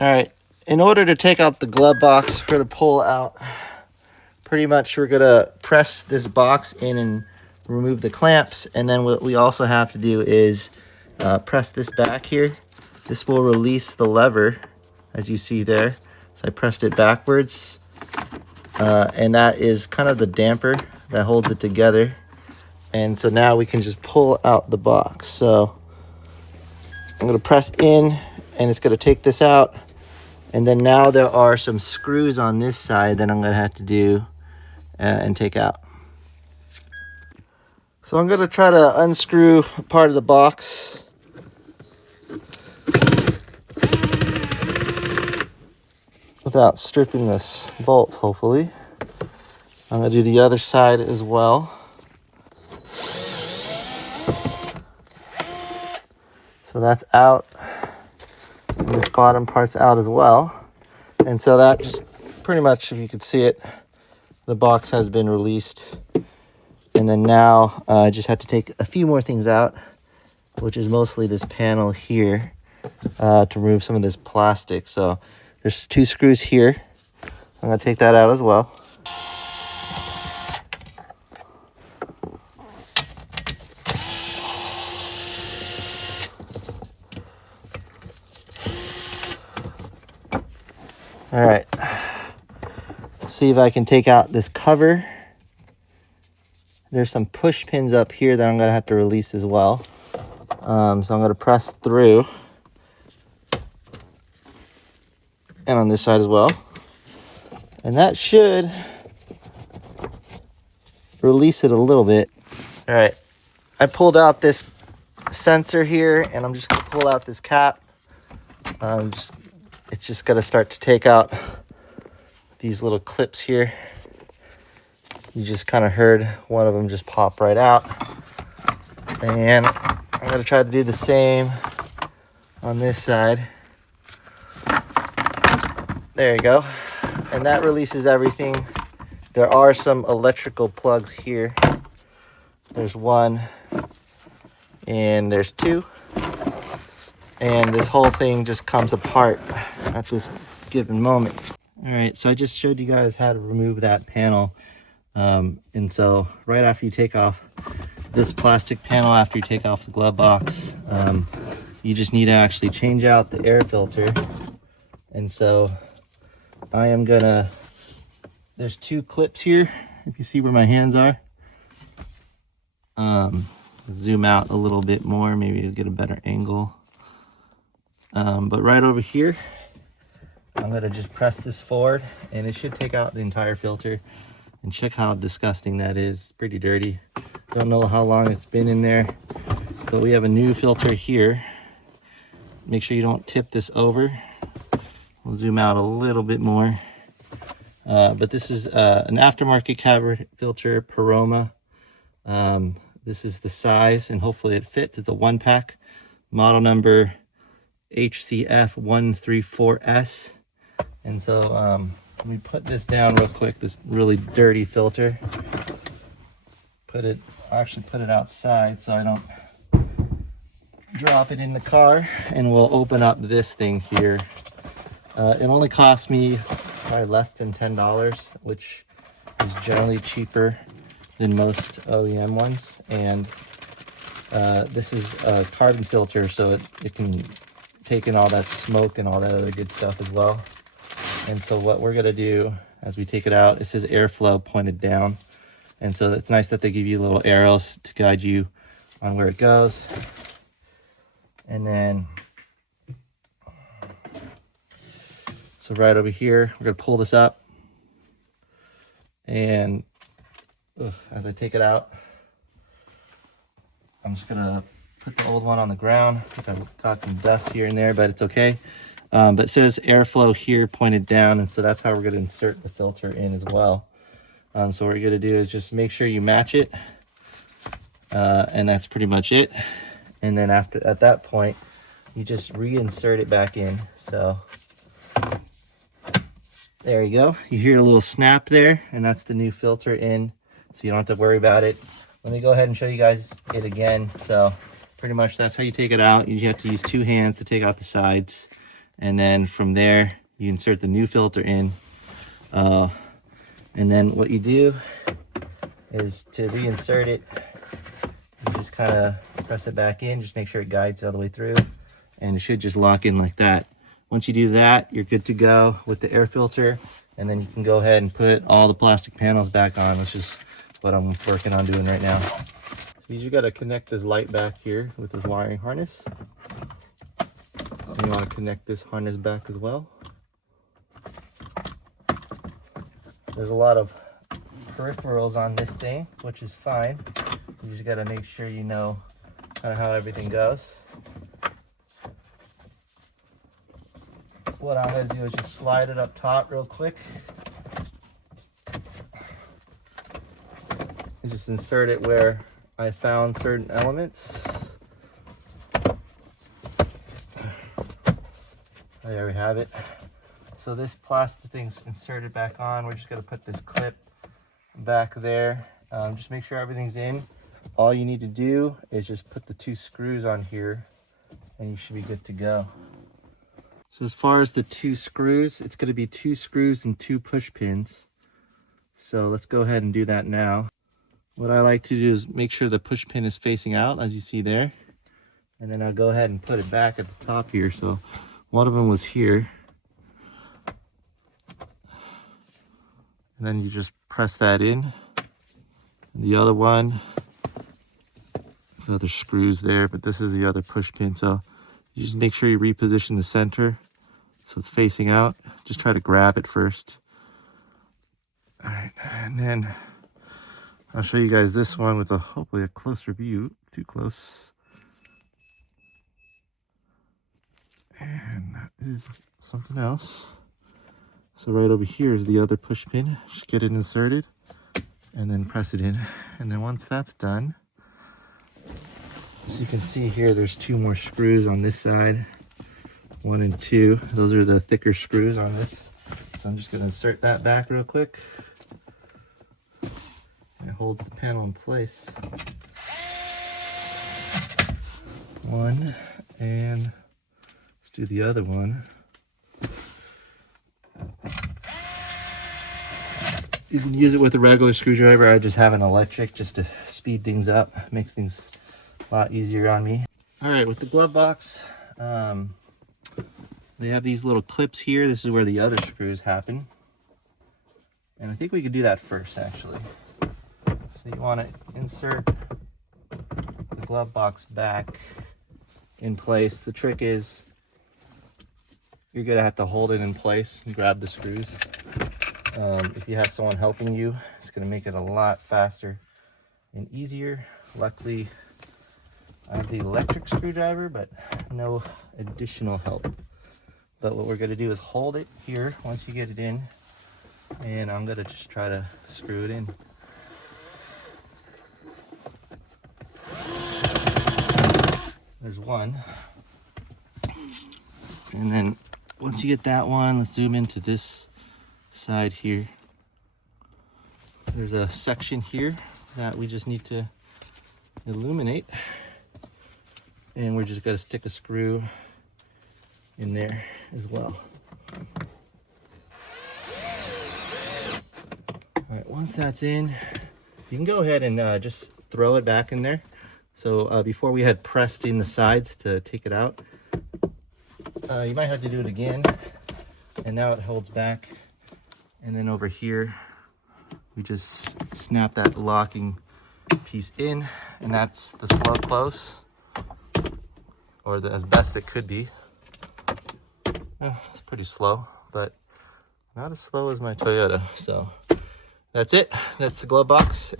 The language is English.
All right, in order to take out the glove box, we're gonna pull out, pretty much we're gonna press this box in and remove the clamps. And then what we also have to do is press this back here. This will release the lever, as you see there. So I pressed it backwards. And that is kind of the damper that holds it together. And so now we can just pull out the box. So I'm gonna press in and it's gonna take this out. And then now there are some screws on this side that I'm gonna have to do and take out. So I'm gonna try to unscrew part of the box. Without stripping this bolt, hopefully. I'm gonna do the other side as well. So that's out. And this bottom part's out as well. And so that just pretty much, if you could see it, the box has been released. And then now I just have to take a few more things out, which is mostly this panel here to remove some of this plastic. So there's 2 screws here. I'm gonna take that out as well. All right, let's see if I can take out this cover. There's some push pins up here that I'm gonna have to release as well. So I'm gonna press through. And on this side as well. And that should release it a little bit. All right, I pulled out this sensor here and I'm just gonna pull out this cap. It's just gonna start to take out these little clips here. You just kind of heard one of them just pop right out. And I'm gonna try to do the same on this side. There you go. And that releases everything. There are some electrical plugs here. There's 1 and there's 2. And this whole thing just comes apart at this given moment. All right, so I just showed you guys how to remove that panel. And so right after you take off this plastic panel, after you take off the glove box, you just need to actually change out the air filter. And so I am gonna, there's 2 clips here, if you see where my hands are. Zoom out a little bit more, maybe you'll get a better angle. But right over here, I'm gonna just press this forward and it should take out the entire filter. And check how disgusting that is. It's pretty dirty. Don't know how long it's been in there, but we have a new filter here. Make sure you don't tip this over. We'll zoom out a little bit more. But this is an aftermarket cavern filter, Puroma. This is the size and hopefully it fits. It's a 1-pack, model number HCF134S. And so let me put this down real quick, this really dirty filter. Actually put it outside so I don't drop it in the car. And we'll open up this thing here. It only cost me probably less than $10, which is generally cheaper than most OEM ones. And this is a carbon filter, so it can take in all that smoke and all that other good stuff as well. And so what we're gonna do as we take it out, it says airflow pointed down. And so it's nice that they give you little arrows to guide you on where it goes. And then, so right over here, we're gonna pull this up. And as I take it out, I'm just gonna put the old one on the ground. I think I've got some dust here and there, but it's okay. But it says airflow here pointed down, and so that's how we're going to insert the filter in as well. So what you're going to do is just make sure you match it, and that's pretty much it. And then at that point, you just reinsert it back in. So there you go. You hear a little snap there, and that's the new filter in, so you don't have to worry about it. Let me go ahead and show you guys it again. So pretty much that's how you take it out. You have to use 2 hands to take out the sides. And then from there, you insert the new filter in. And then what you do is to reinsert it, you just kind of press it back in, just make sure it guides all the way through, and it should just lock in like that. Once you do that, you're good to go with the air filter, and then you can go ahead and put all the plastic panels back on, which is what I'm working on doing right now. So you just got to connect this light back here with this wiring harness. And you want to connect this harness back as well. There's a lot of peripherals on this thing, which is fine. You just got to make sure you know kind of how everything goes. What I'm going to do is just slide it up top real quick. And just insert it where I found certain elements. There we have it. So this plastic thing's inserted back on. We're just going to put this clip back there. Just make sure everything's in. All you need to do is just put the 2 screws on here and you should be good to go. So as far as the 2 screws, it's going to be 2 screws and 2 push pins. So let's go ahead and do that now. What I like to do is make sure the push pin is facing out, as you see there. And then I'll go ahead and put it back at the top here. So one of them was here. And then you just press that in. And the other one, there's other screws there, but this is the other push pin. So you just make sure you reposition the center so it's facing out. Just try to grab it first. All right, and then I'll show you guys this one with hopefully a closer view. Too close. And that is something else. So right over here is the other push pin. Just get it inserted and then press it in. And then once that's done, as you can see here, there's 2 more screws on this side. 1 and 2. Those are the thicker screws on this. So I'm just going to insert that back real quick. And it holds the panel in place. 1, and let's do the other one. You can use it with a regular screwdriver. I just have an electric just to speed things up. Makes things a lot easier on me. All right, with the glove box, they have these little clips here. This is where the other screws happen. And I think we could do that first, actually. So you want to insert the glove box back in place. The trick is you're going to have to hold it in place and grab the screws. If you have someone helping you, it's going to make it a lot faster and easier. Luckily, I have the electric screwdriver, but no additional help. But what we're going to do is hold it here once you get it in, and I'm going to just try to screw it in. There's one. And then once you get that one, let's zoom into this side here. There's a section here that we just need to illuminate, and we're just going to stick a screw in there as well. All right, once that's in, you can go ahead and just throw it back in there. So before we had pressed in the sides to take it out, you might have to do it again, and now it holds back. And then over here, we just snap that locking piece in, and that's the slow close, or as best it could be. It's pretty slow, but not as slow as my Toyota. So that's it. That's the glove box.